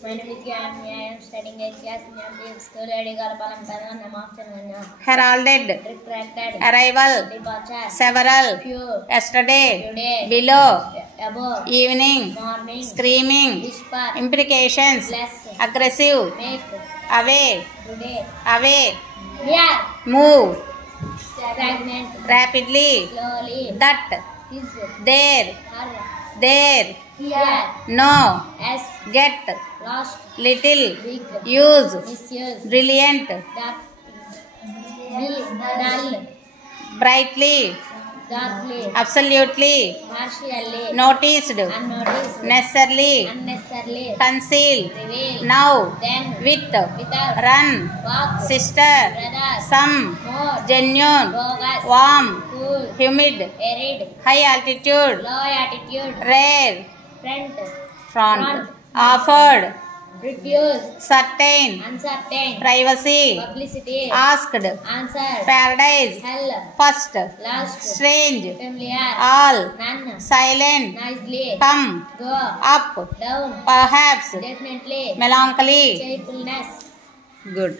My name is Yami. I am studying at class in the school. Heralded. Retracted. Arrival. Departure. Several. Few. Yesterday. Today. Below. Above. Evening. Morning. Screaming. Whisper. Imprecations. Bless. Aggressive. Make. Away. Today. Away. Near. Move. Stagnant. Rapidly. Slowly. That. His. There. Her. There. Here. No. As. Get. Lost. Little. Big. Use. Misuse. Brilliant. Dull. Brightly. Darkly. Absolutely. Partially. Noticed. Unnoticed. Necessarily. Unnecessarily. Conceal. Reveal. Now. Then. With. Without. Run. Walk. Sister. Brother. Some. More. Genuine. Bogus. Warm. Cool. Humid. Arid. High altitude. Low attitude. Rare. Front. Front. Offered. Refuse. Certain. Uncertain. Privacy. Publicity. Asked. Answered. Paradise. Hell. First. Last. Strange. Familiar. All. None. Silent. Nicely. Come. Go. Up. Down. Perhaps. Definitely. Melancholy. Cheerfulness. Good.